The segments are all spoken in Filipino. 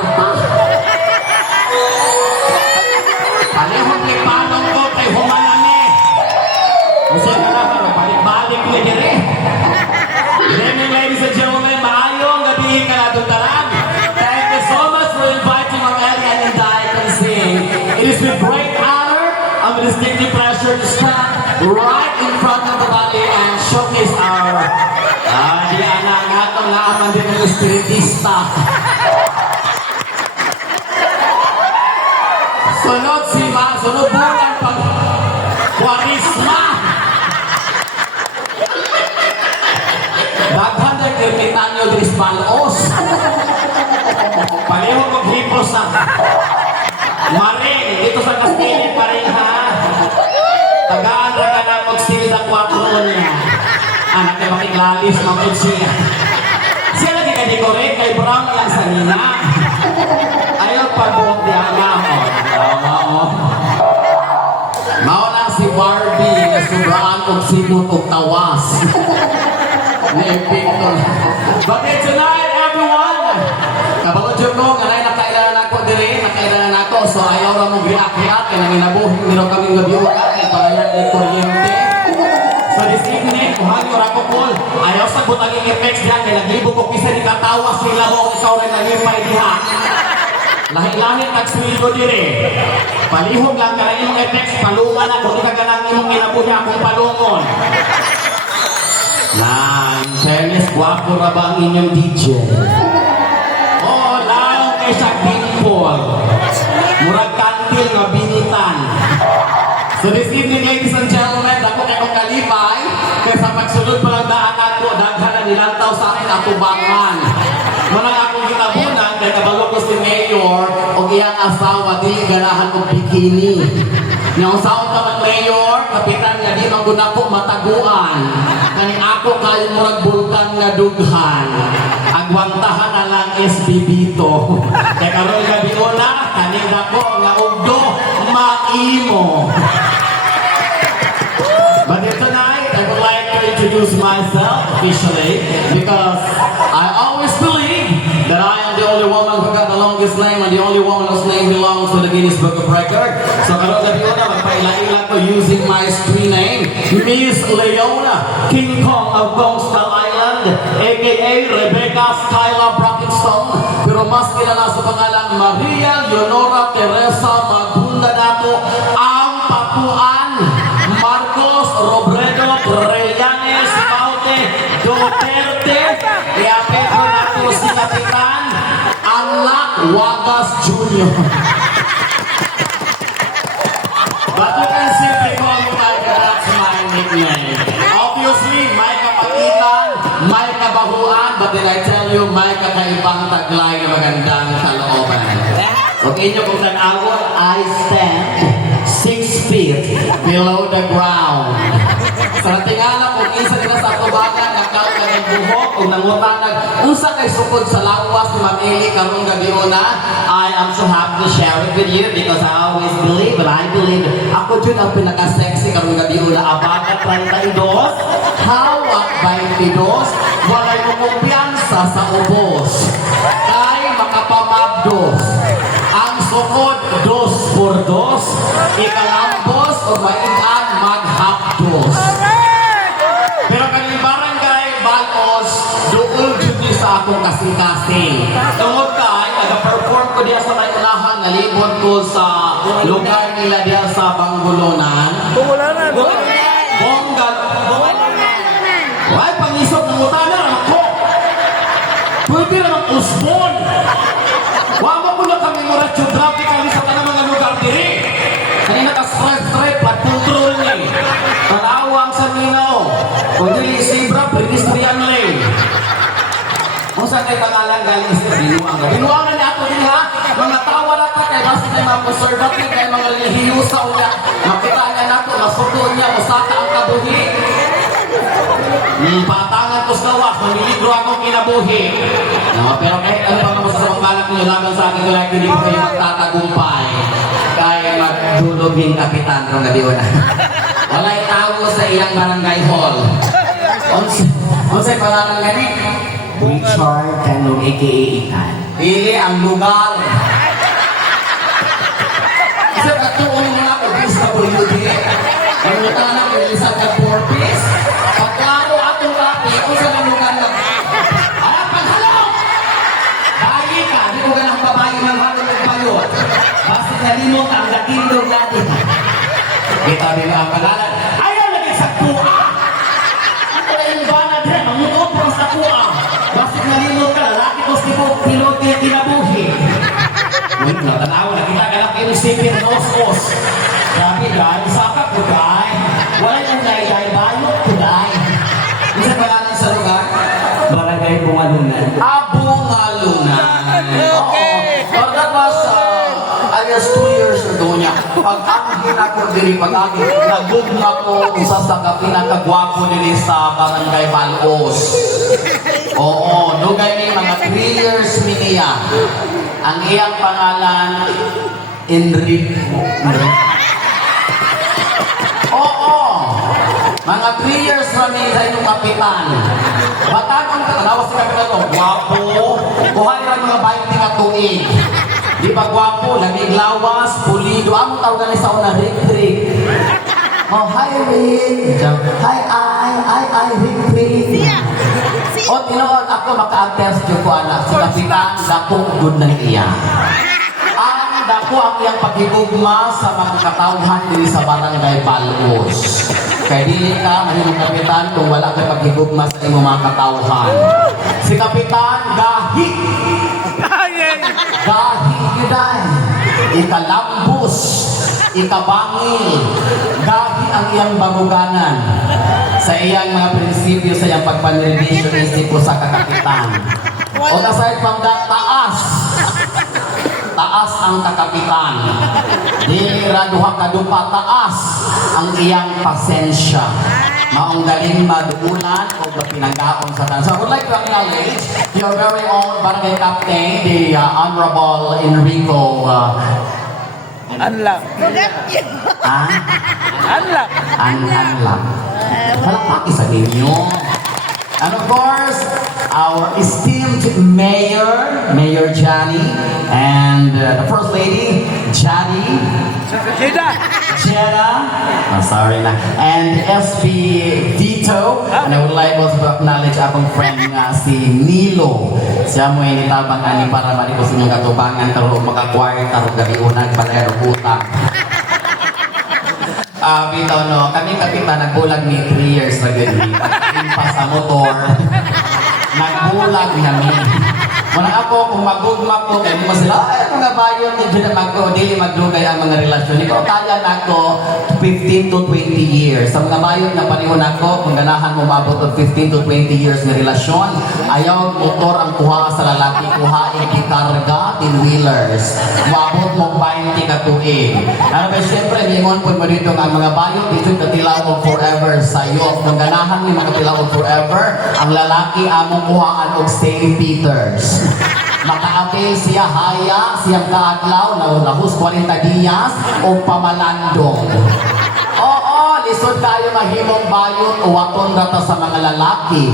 kwarta. Palihong lipanong ko kay humanami. Kasi ka na ba, balik-balik ko dire. Ladies and gentlemen, maayong gabi ka na tuntaran. Thank you so much for inviting our Elian and I to sing. It is with great honor and with distinctive pleasure to stand right in front of the body and showcase our di anang-atong naaman din ng espiritista. Sunod si Ma, sunod bulan pag Kwarisma. Daghan na kirmitan nyo diris balos. Pareho maghipos na. Maring, dito sa Kastilin pa rin ha. Tagaan ra ka na magsilda 4 niya. Anak na makiglalis, mamud siya. Siya lagi ka decorate kay Brown yan sa nina. Ayaw pagbuot niya nga mo. Mauna si Barbie na sobraan kong simot o tawas. But tonight, everyone, kabalodyo ko, kanay nakailangan ako dire, nakailangan ako, so ayaw na mong react-react, kaya nanginabuhin nyo kaming gabiukat, kaya parang yung kuryente. So this evening, kuhan yung rakopol, ayaw sa butaging effects dyan, kaya naglibo ko pisa ni katawas nila mo, ikaw rin nangipay diha. Lahi-lahi nagswildo dire. Palihog lang ka lang yung effects, palungan na, kung di ka ganang yung inabuhi akong palungon. Nang fairness, guwapo na ba ang inyong DJ? Oo, lang kay sa dimple. Murag kantil nga binitan. So this evening, ladies and gentlemen, ako kayo kalipay, kaya sa pagsunod pa lang daan ako, daghan na nilantaw sa akin ako bangan. Manang akong kitabunan, kaya kabalo ko si Mayor, o iyang asawa, di ganahan kong bikini. Yung saon ka man Mayor, kapitan nga di maguna ko mataguan. Kani ako kayo murag bulkan nga dughan. Agwantahan na lang SBB to. Kaya karoon gabi una, kaning dako nga ugdo, maimo. But tonight, I would like to introduce myself officially because I always believe that I am the only woman who got the longest name and the only woman whose name belongs to the Guinness Book of Records. So karoon gabi una, magpailaila ko using my screen name, Miss Leona, King Kong of Coastal Island, aka Rebecca Skyla Brackenstone, pero mas kilala sa pangalan Maria Leonora Teresa Magunda Dato, ang Papuan, Marcos Robredo Trillanes Maute Duterte, kaya Pedro Nato si Kapitan, Anak Wagas Jr. But you can simply call me Micah, that's my nickname. Obviously, Micah Pakitan, Micah Bahuan, but then I tell you, Micah kaibang taglay na magandang kalooban. Okay nyo kung saan awon, I stand 6 feet below the ground. Sa tingala kung isa nila sa tubangan, nakauka ng buhok, kung nangutanag, unsa kay sukod sa lawas ni Mamili karong gabi una, I am so happy to share it with you because I always believe, and I believe, ako dyan ang pinaka-sexy karong gabi una, abagat 32, hawak 22, walay mo kumpiyansa sa ubos, kay makapamabdos, ang sukod 2 por 2, ikalambos o maigan maghapdos. Pero kaning barangay Balos, doon dito sa akong kasing-kasing. Tungod kay, nag-perform ko diya sa may unahan, nalibot ko sa lugar nila diya sa Banggulunan. Bungulanan! Bonggal. Ay, pangisok ng utana lang ako. Pwede lang usbon. Wama ko na kami mura geographic kami sa tanang mga lugar diri. Kanina ka-straight, pag-control ni. Talawang sa Minao. Kung dili Sibra, pedestrian lane. Kung saan kayo pangalan galing sa Binuang. Binuang na niya ako din ha. Mga tawa na ka kay basta kayo mga conservative, kay mga lihiusaw niya. Makita niya na ako, masuko niya, masaka ang kabuhi. Patangan ko sa gawas, mamiligro akong kinabuhi. No, pero kahit ano pa naman sa pangkalat ninyo laban sa akin, like hindi ko kayo magtatagumpay. Kaya magdulogin kapitan ng gabi una. Wala'y tao sa iyang barangay hall. Onsa'y pangalan gani? Richard Tanong, a.k.a. Ikan. Dili ang lugar. Kasi katuon mo na ako, DSWD. Manutan na ko yung isang ka-4-piece. Pagklaro atong kapi, kung sa lugar na. Ay, paghalong! Bayi ka, di ko ganang babae ng hagod ng bayot. Basta nalimot ang gatindog natin. Kita din ang kalalan. Ayaw lagi sa kuha! Ako na yung bana din, mamunod po sa kuha. Basta nalimot ka, lalaki ko si pilot niya kinabuhi. Wait na, tanawa na kita galak yung sipin na os-os. Sabi dahil, sakap ko dahil. Wala yung dahil bayot ko dahil. Isa pa lang sa lugar? Barangay Bungalunan. Bungalunan. Okay. So that was, I guess, 2 years ago niya. Pag-angin ako diri, pag-angin, nagugma ko isa sa pinakagwapo nili sa Barangay Balos. Oo, dugay ni mga 3 years niya. Ang iyang pangalan, Enrico. Oo. Mga 3 years kami sa inyong kapitan. Batagong katanawas si kapitan ko, gwapo. Buhay ang mga 20 ka tuig. Di ba gwapo, lamig lawas, pulido. Ang tawag sa una, Rick. Oh, hi Rick. Hi, I, Rick. O, tinoon ako maka-attest ko anak. Si kapitan, dakong good na iya. Ang dako ang iyang paghigugma sa mga katawhan diri sa Barangay Balos. Kaya dili ka, mahimong kapitan, kung wala ka paghigugma sa imong mga katawhan. Si kapitan, gahi. Gahi yuday. Ikalambus. Ikabangil. Gahi ang iyang baruganan. Sa iyang mga prinsipyo sa iyang pagpaniribisyo isip sa kakapitan. O aside from that, taas. Taas ang kakapitan. Dili raduha kadupa, taas ang iyang pasensya. Maong galing maduulan o pinanggaon sa tanong. So I would like to acknowledge your very own barangay captain, the Honorable Enrico. Unlock. Unlock. Unlock. Palapaki sa ninyo. And of course, our esteemed Mayor Johnny, and the First Lady, Jeda, sorry na, and SB Vito, and I would like also to acknowledge akong friend nga si Nilo. Siya mo initabang ani para mariko sa inyong katubangan, karoon makakwarta, gabiunan, panayar, utang. Vito, no, kami kapitan, nagbulag ni 3 years na ganyan. Impa sa motor, nagbulag kami. Muna ako, kung magugma ko, kaya mo sila, ay, mga bayon, dili magdugay ang mga relasyon. Ikaw, kaya na ako 15 to 20 years. Sa mga bayon na panihon ako, kung ganahan mo maabot ng 15 to 20 years na relasyon, ayaw motor ang kuha sa lalaki, kuhain kikarga, tin-wheelers. Maabot mo 20 ka tuig. Ano ba, siyempre, lingon po mo dito ang mga bayon, dito katilawag forever sa'yo. Kung ganahan mo mga katilawag forever, ang lalaki among kuhaan og St. Peter's. Makaapil siya haya, siyang kaadlaw, lahus 40 diyas, o pamalandong. Oo, lisod tayo mahimong bayon o waton rata sa mga lalaki.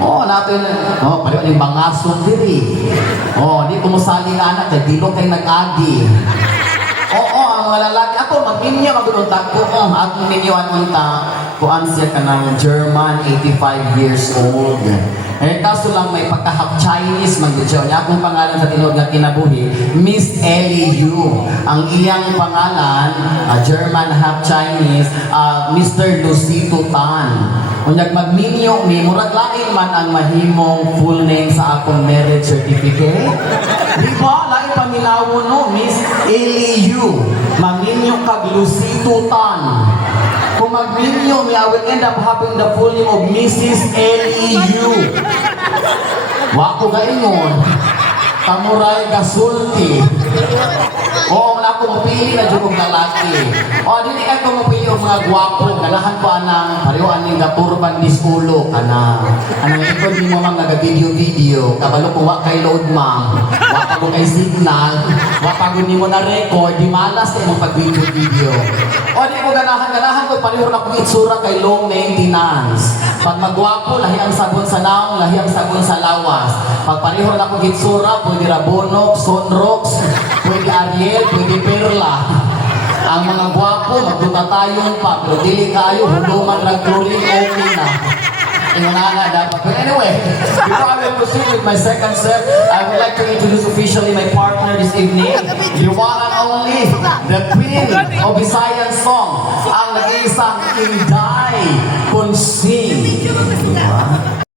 Oo, natin, paliwan yung bangason diri. Oo, di kumusaling anak, kay dilo kay nag-agi. Oo, ang mga lalaki, ako mag-inya mag-untag ko, at ninyoan unta, kuan siya ka ng German, 85 years old. Eh, kaso lang may pagka-half Chinese, mag-dyaw niya. Akong pangalan sa tinuod na kinabuhi, Miss Ellie Yu. Ang iyang pangalan, German half Chinese, Mr. Lucito Tan. Kung magminyo ni, murag lain man ang mahimong full name sa akong marriage certificate. Di ba? Lain paminawo no, Miss Ellie Yu. Magminyo kag Lucito Tan. Kung mag-renew me, I will end up having the full name of Mrs. L.E.U. Wako gaingon. Tamuray Gasulti. Oo, wala ko mapili na dyan lalaki. O, dili ka ko mapili ang mga gwapo. Galahan ko anang pariwan ng gaturban diskulo. Anang ikon ni mo mga nag-video-video. Kabalo ko wak kay load ma'am. Wak ko kay signal. Wak ko ni mo na record. Di malas kayo mong pag-video-video. O, di ko ganahan ko pariwan ako itsura kay low maintenance. Pag magwapo, lahi ang sabon sa naong, lahi ang sabon sa lawas. Pag pareho na ko gitsura, pwede Rabonok, Sonrox, pwede Ariel, pwede Perla. Ang mga gwapo, magtutatayon pa, pero dili kayo, hunduman lang truly, okay na. Inunana dapat. But anyway, before I will proceed with my second set, I would like to introduce officially my partner this evening, the one and only, the queen of Visayan song, ang nag-iisang Inday Consing.